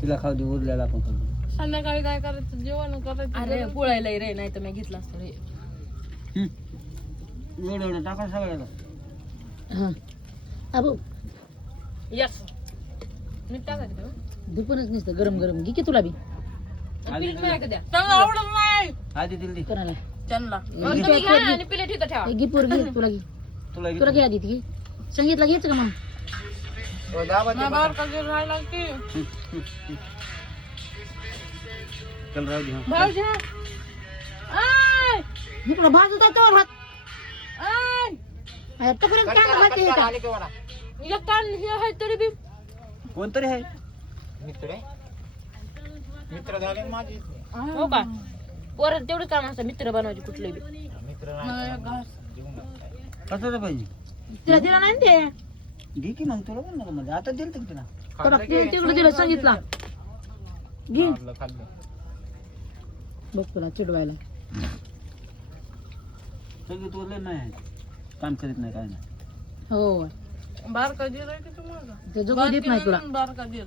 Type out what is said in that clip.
तिला खाऊ दे, उरलेला आपण खाऊ. संध्याकाळी काय करायचं, जेवण करायचं. अरे पोळायला रे, नाही तर मी घेतला असतो रे. एवढं टाका सगळ्याला. हा अबो यस मी टाकायचं दुपारच नसतं गरम गरम घे की तुला बी त्यांना आवडत नाही. आधी दिली दे. कोणाला त्यांना तुम्ही घ्या आणि प्लेट इथं ठेवा. हे घे पोर घे तुला घे तुला तुला घे आधी घे संगीतला घ्यायचं का मग नाही बाहेर का जे राहायला लागते. चल राहू दे. हा. भाऊजी आय मी तुला भाजत आहे हात आय आतापर्यंत काय भाजते हे का? एक कान हे आहे तरी बी कोणतरी आहे. हो का पोरात तेवढं काम असतं मित्र बनवायचे कुठले बी. कसं पाहिजे तिला दिला नाही ना ते घे की मग तुला पण नको म्हणजे आता दिलं तिला. तुला तिकडे दिलं संगीतला घे बघ तुला चिडवायला सगळी तुला नाही आहे. काम करीत नाही काय नाही. हो बारका जीर आहे की तुम्हाला ते जगू देत नाही तुला बारका जीर